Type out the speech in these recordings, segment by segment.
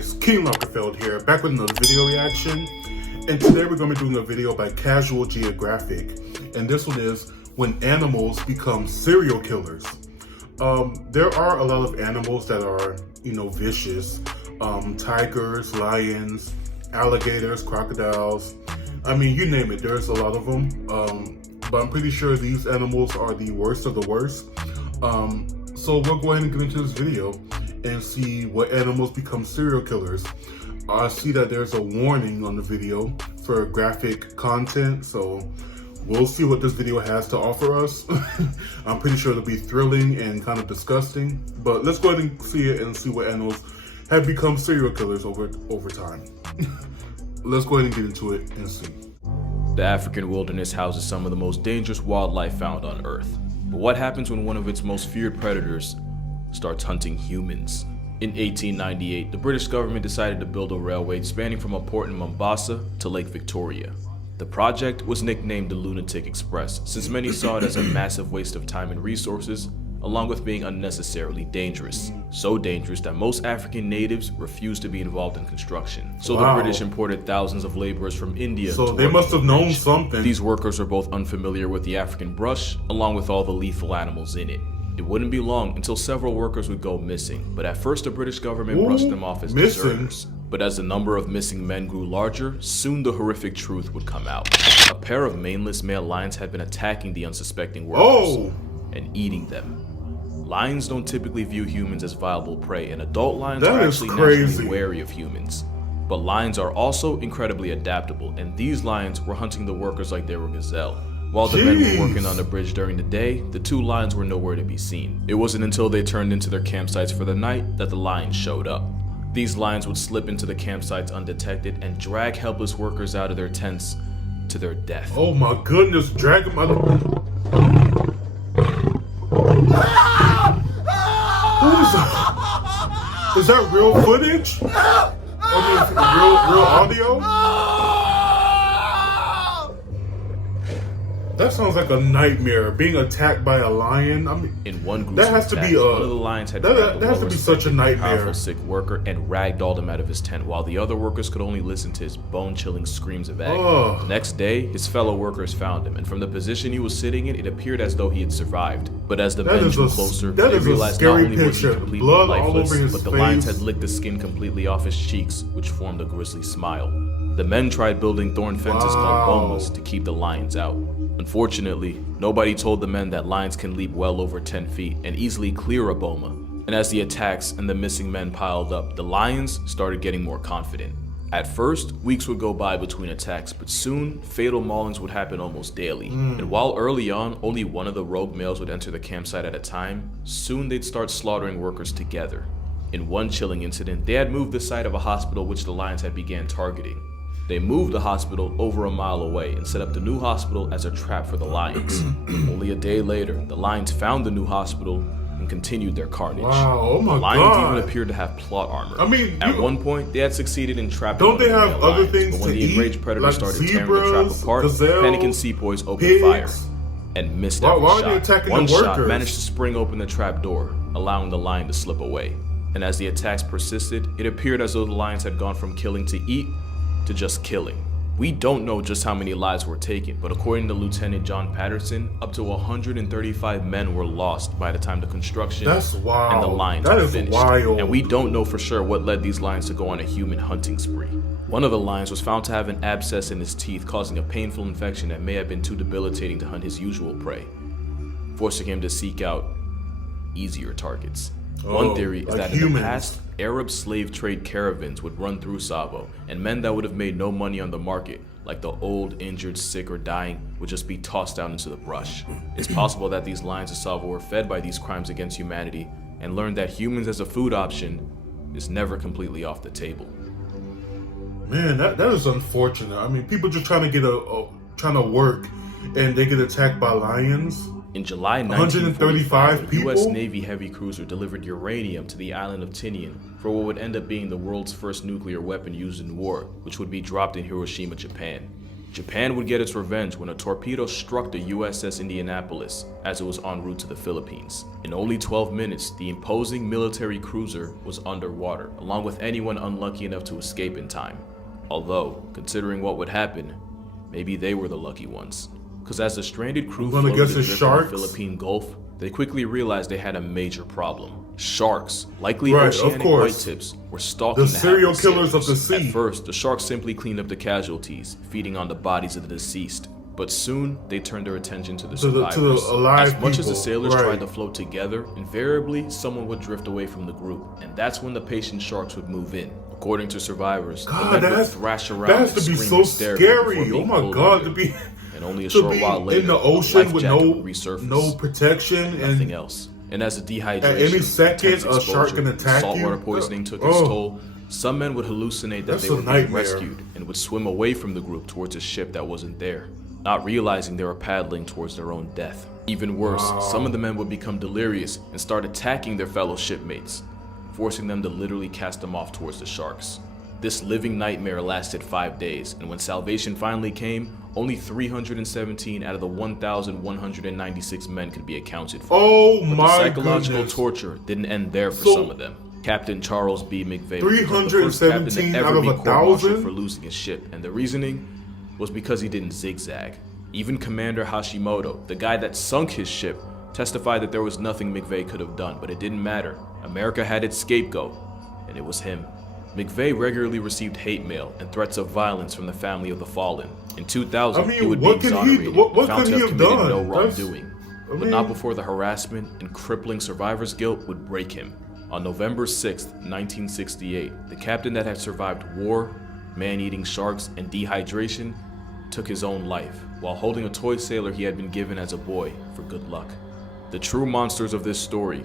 guys, King Lagerfeld here, back with another video reaction. And today we're going to be doing a video by Casual Geographic. And this one is when animals become serial killers. There are a lot of animals that are, vicious. Tigers, lions, alligators, crocodiles. I mean, you name it, there's a lot of them. But I'm pretty sure these animals are the worst of the worst. So we'll go ahead and get into this video and see what animals become serial killers. I see that there's a warning on the video for graphic content, so we'll see what this video has to offer us. I'm pretty sure it'll be thrilling and kind of disgusting, but let's go ahead and see it and see what animals have become serial killers over time. Let's go ahead and get into it and see. The African wilderness houses some of the most dangerous wildlife found on Earth. But what happens when one of its most feared predators starts hunting humans? In 1898, the British government decided to build a railway spanning from a port in Mombasa to Lake Victoria. The project was nicknamed the Lunatic Express, since many saw it as a massive waste of time and resources, along with being unnecessarily dangerous. So dangerous that most African natives refused to be involved in construction. So the British imported thousands of laborers from India. So they must have known something. These workers were both unfamiliar with the African brush, along with all the lethal animals in it. It wouldn't be long until several workers would go missing, but at first the British government brushed them off as deserters. But as the number of missing men grew larger, soon the horrific truth would come out. A pair of maneless male lions had been attacking the unsuspecting workers and eating them. Lions don't typically view humans as viable prey, and adult lions are actually naturally wary of humans. But lions are also incredibly adaptable, and these lions were hunting the workers like they were gazelle. While the men were working on the bridge during the day, the two lions were nowhere to be seen. It wasn't until they turned into their campsites for the night that the lions showed up. These lions would slip into the campsites undetected and drag helpless workers out of their tents to their death. Oh my goodness, drag them out of... What is that? Is that real footage? I mean, real audio? That sounds like a nightmare. Being attacked by a lion. I mean, in one group, that has to be one of the lions had that has to be such a nightmare. Powerful sick worker and ragdolled him out of his tent, while the other workers could only listen to his bone-chilling screams of agony. The next day, his fellow workers found him, and from the position he was sitting in, it appeared as though he had survived. But as the men drew closer, they realized not only was he completely lifeless, but the lions had licked the skin completely off his cheeks, which formed a grisly smile. The men tried building thorn fences called bomas to keep the lions out. Unfortunately, nobody told the men that lions can leap well over 10 feet and easily clear a boma. And as the attacks and the missing men piled up, the lions started getting more confident. At first, weeks would go by between attacks, but soon, fatal maulings would happen almost daily. And while early on, only one of the rogue males would enter the campsite at a time, soon they'd start slaughtering workers together. In one chilling incident, they had moved the site of a hospital which the lions had began targeting. They moved the hospital over a mile away and set up the new hospital as a trap for the lions. Only a day later, the lions found the new hospital and continued their carnage. Oh my God. The lions even appeared to have plot armor. I mean, at one point, they had succeeded in trapping Don't they have other things but when to the eat? enraged predator Like started zebras, tearing the trap apart, gazelle, panicking sepoys opened pigs? fire and missed every why shot. are they attacking One the shot workers? managed to spring open the trap door, allowing the lion to slip away. And as the attacks persisted, it appeared as though the lions had gone from killing to eat to just killing. We don't know just how many lives were taken, but according to Lieutenant John Patterson, up to 135 men were lost by the time the construction and the lions were finished. And we don't know for sure what led these lions to go on a human hunting spree. One of the lions was found to have an abscess in his teeth, causing a painful infection that may have been too debilitating to hunt his usual prey, forcing him to seek out easier targets. One theory is that in the past, Arab slave trade caravans would run through Tsavo, and men that would have made no money on the market, like the old, injured, sick, or dying, would just be tossed down into the brush. It's possible that these lions of Tsavo were fed by these crimes against humanity and learned that humans as a food option is never completely off the table. Man, that is unfortunate. I mean, people just trying to work, and they get attacked by lions. In July 1945, a U.S. Navy heavy cruiser delivered uranium to the island of Tinian for what would end up being the world's first nuclear weapon used in war, which would be dropped in Hiroshima, Japan. Japan would get its revenge when a torpedo struck the USS Indianapolis as it was en route to the Philippines. In only 12 minutes, the imposing military cruiser was underwater, along with anyone unlucky enough to escape in time. Although, considering what would happen, maybe they were the lucky ones. Because as the stranded crew floated adrift in the Philippine Gulf, they quickly realized they had a major problem. Sharks, likely oceanic whitetips, were stalking the serial killers of the sea. At first, the sharks simply cleaned up the casualties, feeding on the bodies of the deceased. But soon, they turned their attention to the survivors. To the alive as much people. As the sailors tried to float together, invariably, someone would drift away from the group, and that's when the patient sharks would move in. According to survivors, the men would thrash around and scream hysterically. Oh my God, to be and only a short while later, in the ocean with no protection and nothing else. And as the dehydration, at any second, a shark can attack you. Saltwater poisoning took its toll. Some men would hallucinate that they were being rescued and would swim away from the group towards a ship that wasn't there, not realizing they were paddling towards their own death. Even worse, some of the men would become delirious and start attacking their fellow shipmates, forcing them to literally cast them off towards the sharks. This living nightmare lasted 5 days, and when salvation finally came, only 317 out of the 1,196 men could be accounted for. Oh but my the psychological goodness. torture didn't end there for some of them. Captain Charles B. McVeigh was the first 317 captain to out ever of be court-martialed 1,000? for losing his ship, and the reasoning was because he didn't zigzag. Even Commander Hashimoto, the guy that sunk his ship, testified that there was nothing McVeigh could have done, but it didn't matter. America had its scapegoat, and it was him. McVeigh regularly received hate mail and threats of violence from the family of the fallen. In 2000, he would be exonerated and found to have committed no wrongdoing. But not before the harassment and crippling survivor's guilt would break him. On November 6, 1968, the captain that had survived war, man-eating sharks, and dehydration took his own life while holding a toy sailor he had been given as a boy for good luck. The true monsters of this story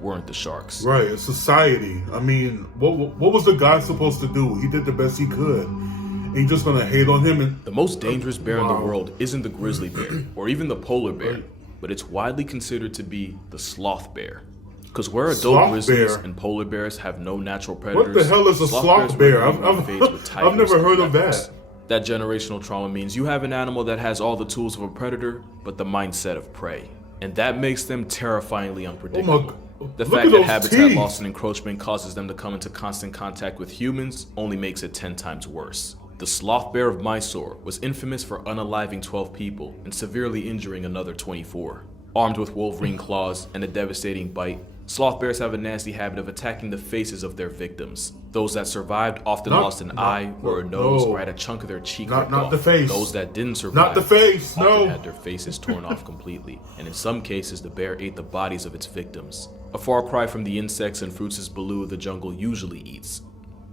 weren't the sharks. Right, it's society. I mean, what was the guy supposed to do? He did the best he could. And you just gonna hate on him? And the most dangerous bear in the world isn't the grizzly bear or even the polar bear, but it's widely considered to be the sloth bear. Because where adult grizzlies and polar bears have no natural predators, what the hell is a sloth bear? I've never heard of that. That generational trauma means you have an animal that has all the tools of a predator, but the mindset of prey. And that makes them terrifyingly unpredictable. The fact that habitat loss and encroachment causes them to come into constant contact with humans only makes it 10 times worse. The sloth bear of Mysore was infamous for unaliving 12 people and severely injuring another 24. Armed with wolverine claws and a devastating bite, sloth bears have a nasty habit of attacking the faces of their victims. Those that survived often lost an eye or a nose or had a chunk of their cheek ripped off. The face. Those that didn't survive often had their faces torn off completely, and in some cases the bear ate the bodies of its victims. A far cry from the insects and fruits Baloo the jungle usually eats.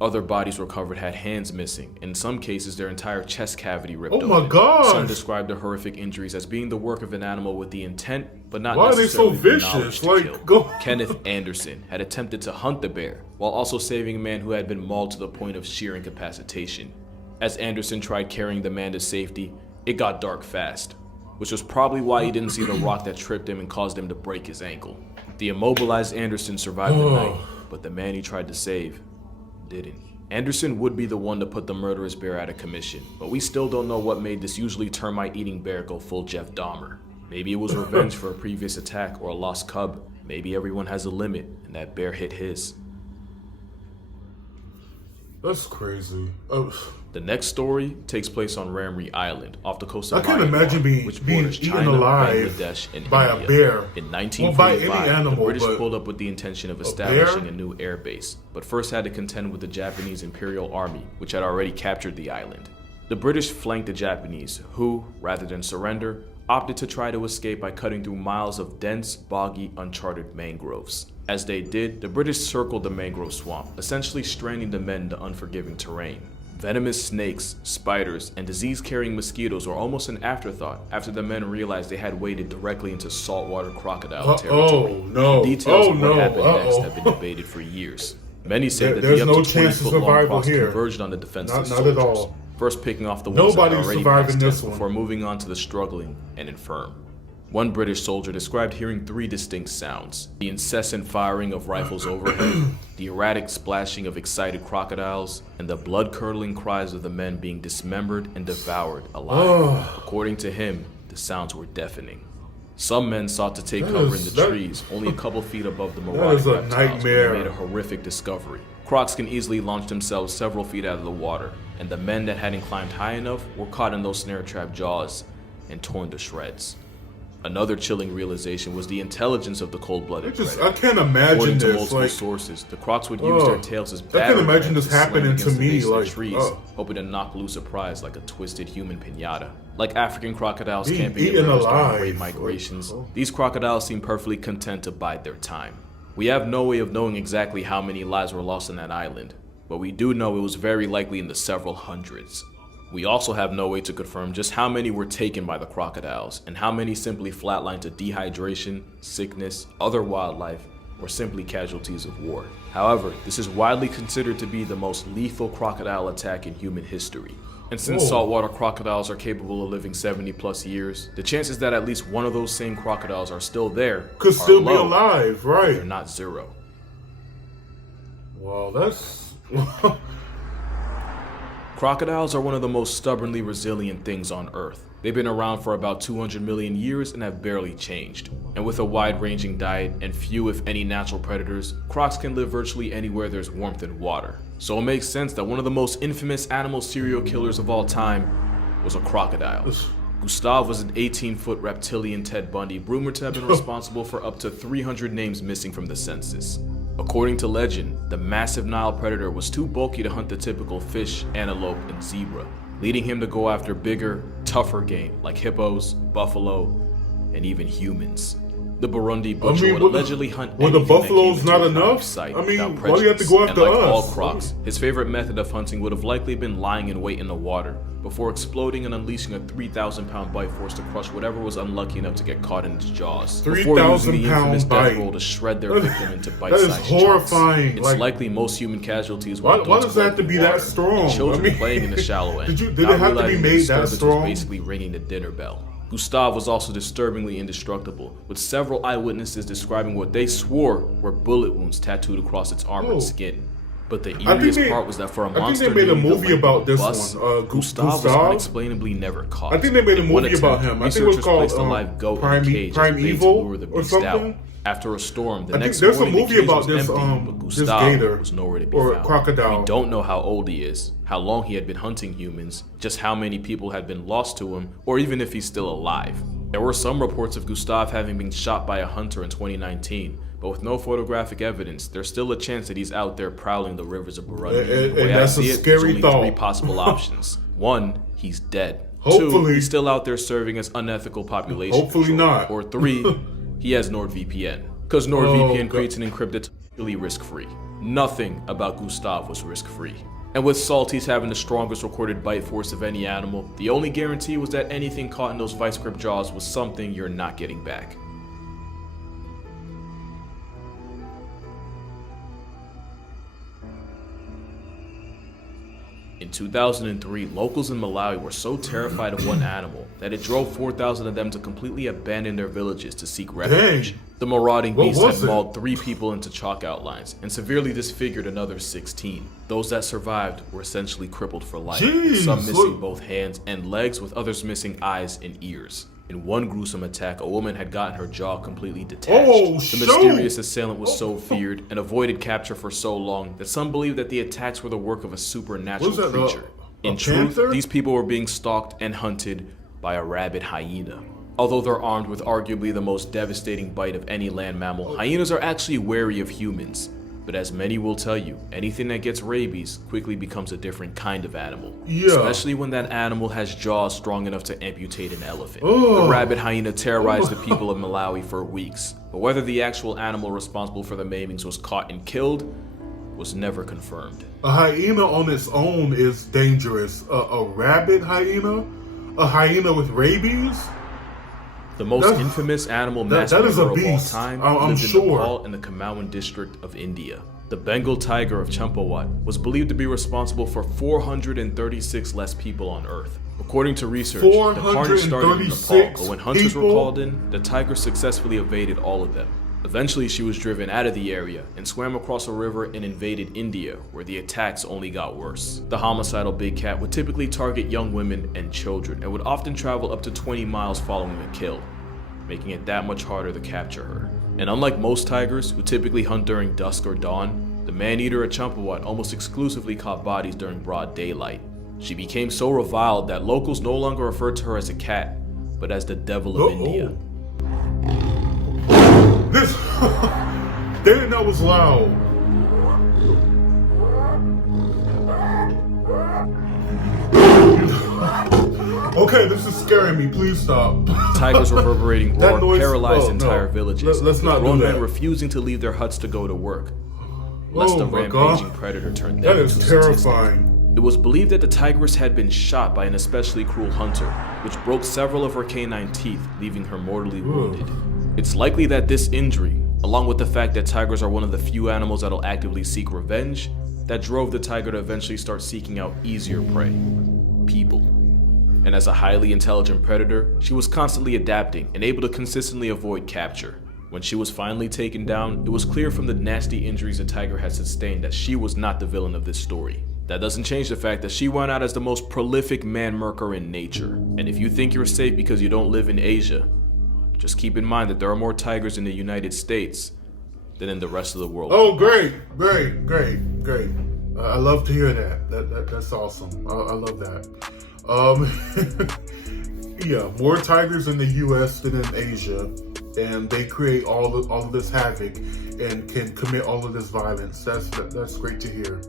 Other bodies recovered had hands missing, and in some cases their entire chest cavity ripped open. Oh my God! Some described the horrific injuries as being the work of an animal with the intent, but not Why necessarily are they so the knowledge vicious? to kill. Kenneth Anderson had attempted to hunt the bear, while also saving a man who had been mauled to the point of sheer incapacitation. As Anderson tried carrying the man to safety, it got dark fast, which was probably why he didn't see the rock that tripped him and caused him to break his ankle. The immobilized Anderson survived the night, but the man he tried to save didn't. Anderson would be the one to put the murderous bear out of commission, but we still don't know what made this usually termite-eating bear go full Jeff Dahmer. Maybe it was revenge for a previous attack or a lost cub. Maybe everyone has a limit, and that bear hit his. That's crazy. The next story takes place on Ramree Island, off the coast of I can't imagine being eaten alive Bangladesh, and by India. a bear. In 1945, the British but pulled up with the intention of establishing a new air base, but first had to contend with the Japanese Imperial Army, which had already captured the island. The British flanked the Japanese, who, rather than surrender, opted to try to escape by cutting through miles of dense, boggy, uncharted mangroves. As they did, the British circled the mangrove swamp, essentially stranding the men into unforgiving terrain. Venomous snakes, spiders, and disease-carrying mosquitoes were almost an afterthought after the men realized they had waded directly into saltwater crocodile territory. The details of what happened next have been debated for years. Many say that the up to 20-foot-long crocs converged on the defenseless soldiers, first picking off the ones that were already passed death before moving on to the struggling and infirm. One British soldier described hearing 3 distinct sounds: the incessant firing of rifles overhead, the erratic splashing of excited crocodiles, and the blood-curdling cries of the men being dismembered and devoured alive. According to him, the sounds were deafening. Some men sought to take cover in the trees, only a couple feet above the marauding reptiles, when they made a horrific discovery. Crocs can easily launch themselves several feet out of the water, and the men that hadn't climbed high enough were caught in those snare trap jaws and torn to shreds. Another chilling realization was the intelligence of the cold-blooded predator. I can't imagine According to this. multiple sources, the crocs would use their tails as battering I can't imagine rams this to slam happening against to the me. base of the Like, trees, hoping to knock loose a prize like a twisted human piñata. Like African crocodiles camping in rivers during great migrations, these crocodiles seem perfectly content to bide their time. We have no way of knowing exactly how many lives were lost on that island, but we do know it was very likely in the several hundreds. We also have no way to confirm just how many were taken by the crocodiles, and how many simply flatlined to dehydration, sickness, other wildlife, or simply casualties of war. However, this is widely considered to be the most lethal crocodile attack in human history. And since saltwater crocodiles are capable of living 70+ years, the chances that at least one of those same crocodiles are still there could still be alive, right? They're not zero. Wow, that's... Crocodiles are one of the most stubbornly resilient things on Earth. They've been around for about 200 million years and have barely changed. And with a wide-ranging diet and few if any natural predators, crocs can live virtually anywhere there's warmth and water. So it makes sense that one of the most infamous animal serial killers of all time was a crocodile. Gustave was an 18-foot reptilian Ted Bundy, rumored to have been responsible for up to 300 names missing from the census. According to legend, the massive Nile predator was too bulky to hunt the typical fish, antelope, and zebra, leading him to go after bigger, tougher game like hippos, buffalo, and even humans. The Burundi butcher would allegedly hunt anything the buffaloes that came not into enough? sight I mean, without why do you have to go after and like us? all crocs, his favorite method of hunting would have likely been lying in wait in the water before exploding and unleashing a 3,000-pound bite force to crush whatever was unlucky enough to get caught in its jaws. Before using the infamous death roll to shred their victim into bite-sized chunks. That is horrifying. It's likely most human casualties were why does that have to be that strong? Children playing in the shallow end. Did it have to be made that strong? Was basically ringing the dinner bell. Gustave was also disturbingly indestructible, with several eyewitnesses describing what they swore were bullet wounds tattooed across its armored skin. But the eeriest part was that for a monster I think they made a movie about this one. Gustave was unexplainably never caught. I think they made a movie about him. I think it was called a live goat in a cage Primeval to lure the or beast something. out. After a storm, the next there's morning a movie the cage about was this empty, but this Gustave gator was nowhere to be or found. crocodile. We don't know how old he is, how long he had been hunting humans, just how many people had been lost to him, or even if he's still alive. There were some reports of Gustave having been shot by a hunter in 2019, but with no photographic evidence, there's still a chance that he's out there prowling the rivers of Burundi. The way I see it, there's only 3 possible options. 1, he's dead. 2, he's still out there serving as unethical population control. Or 3, he has NordVPN. Because NordVPN creates an encrypted totally risk-free. Nothing about Gustave was risk-free. And with Salties having the strongest recorded bite force of any animal, the only guarantee was that anything caught in those vice grip jaws was something you're not getting back. In 2003, locals in Malawi were so terrified of one animal that it drove 4,000 of them to completely abandon their villages to seek refuge. The marauding beast had mauled 3 people into chalk outlines and severely disfigured another 16. Those that survived were essentially crippled for life, with some missing both hands and legs, with others missing eyes and ears. In one gruesome attack, a woman had gotten her jaw completely detached. The mysterious assailant was so feared and avoided capture for so long that some believe that the attacks were the work of a supernatural creature. In truth, these people were being stalked and hunted by a rabid hyena. Although they're armed with arguably the most devastating bite of any land mammal, hyenas are actually wary of humans. But as many will tell you, anything that gets rabies quickly becomes a different kind of animal. Especially when that animal has jaws strong enough to amputate an elephant. The rabid hyena terrorized the people of Malawi for weeks, but whether the actual animal responsible for the maimings was caught and killed was never confirmed. A hyena on its own is dangerous. A rabid hyena? A hyena with rabies? The most infamous animal mass murderer of all time lived in Nepal in the Kumaon district of India. The Bengal tiger of Champawat was believed to be responsible for 436 less people on Earth. According to research, the carnage started in Nepal, 436 but when hunters were people? called in, the tiger successfully evaded all of them. Eventually, she was driven out of the area and swam across a river and invaded India, where the attacks only got worse. The homicidal big cat would typically target young women and children and would often travel up to 20 miles following a kill, making it that much harder to capture her. And unlike most tigers, who typically hunt during dusk or dawn, the man-eater or champawat almost exclusively caught bodies during broad daylight. She became so reviled that locals no longer referred to her as a cat, but as the devil of India. This, damn, that was loud. Okay, this is scaring me. Please stop. Tigers' reverberating roar noise, paralyzed entire villages. Let's not grown do that. men refusing to leave their huts to go to work, lest the my rampaging God. predator turned That them is into a statistic. terrifying. It was believed that the tigress had been shot by an especially cruel hunter, which broke several of her canine teeth, leaving her mortally wounded. It's likely that this injury, along with the fact that tigers are one of the few animals that'll actively seek revenge, that drove the tiger to eventually start seeking out easier prey, people. And as a highly intelligent predator, she was constantly adapting and able to consistently avoid capture. When she was finally taken down, it was clear from the nasty injuries the tiger had sustained that she was not the villain of this story. That doesn't change the fact that she went out as the most prolific man-murker in nature. And if you think you're safe because you don't live in Asia, just keep in mind that there are more tigers in the United States than in the rest of the world. Oh, great. I love to hear that. That's awesome. I love that. Yeah, more tigers in the U.S. than in Asia, and they create all of this havoc and can commit all of this violence. That's great to hear.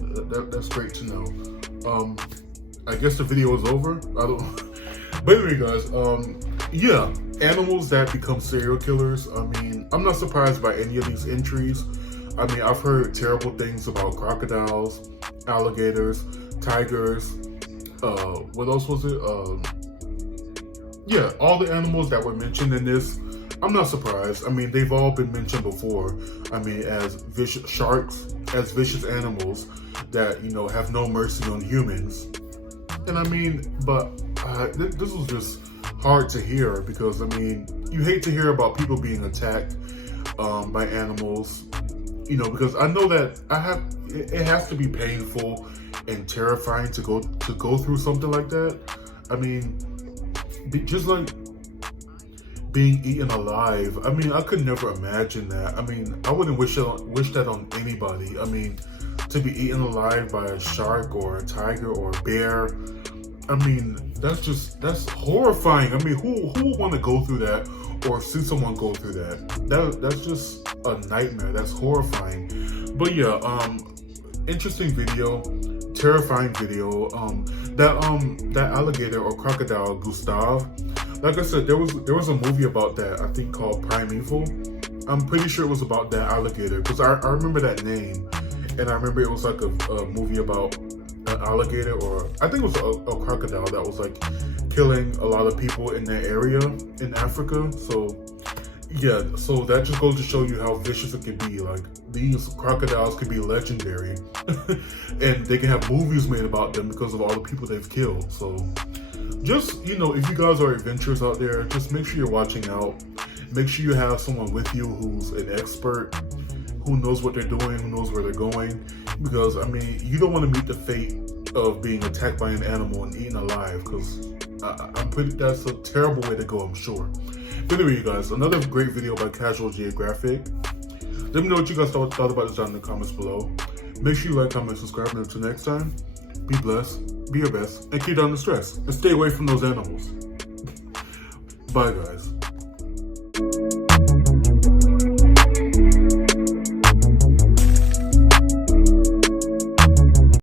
That's great to know. I guess the video is over. But anyway, guys. Yeah, animals that become serial killers. I mean, I'm not surprised by any of these entries. I mean, I've heard terrible things about crocodiles, alligators, tigers. What else was it? Yeah, all the animals that were mentioned in this, I'm not surprised. I mean, they've all been mentioned before. I mean, as vicious sharks, as vicious animals that, you know, have no mercy on humans. And I mean, but this was just hard to hear because, I mean, you hate to hear about people being attacked by animals, you know, because I know that it has to be painful and terrifying to go through something like that. I mean, just like being eaten alive. I mean, I could never imagine that. I mean, I wouldn't wish that on anybody. I mean, to be eaten alive by a shark or a tiger or a bear. I mean, that's horrifying. I mean, who would want to go through that or see someone go through that? That's just a nightmare. That's horrifying. But yeah, interesting video. Terrifying video. That alligator or crocodile, Gustave. Like I said, there was a movie about that, I think called Primeval. I'm pretty sure it was about that alligator because I remember that name, and I remember it was like a movie about an alligator, or I think it was a crocodile that was like killing a lot of people in that area in Africa. So yeah, so that just goes to show you how vicious it can be. Like, these crocodiles can be legendary and they can have movies made about them because of all the people they've killed. So just, you know, if you guys are adventurers out there, just make sure you're watching out. Make sure you have someone with you who's an expert, who knows what they're doing, who knows where they're going. Because, I mean, you don't want to meet the fate of being attacked by an animal and eaten alive, because that's a terrible way to go, I'm sure. But anyway, you guys, another great video by Casual Geographic. Let me know what you guys thought about this down in the comments below. Make sure you like, comment, subscribe, and until next time, be blessed, be your best, and keep down the stress, and stay away from those animals. Bye, guys.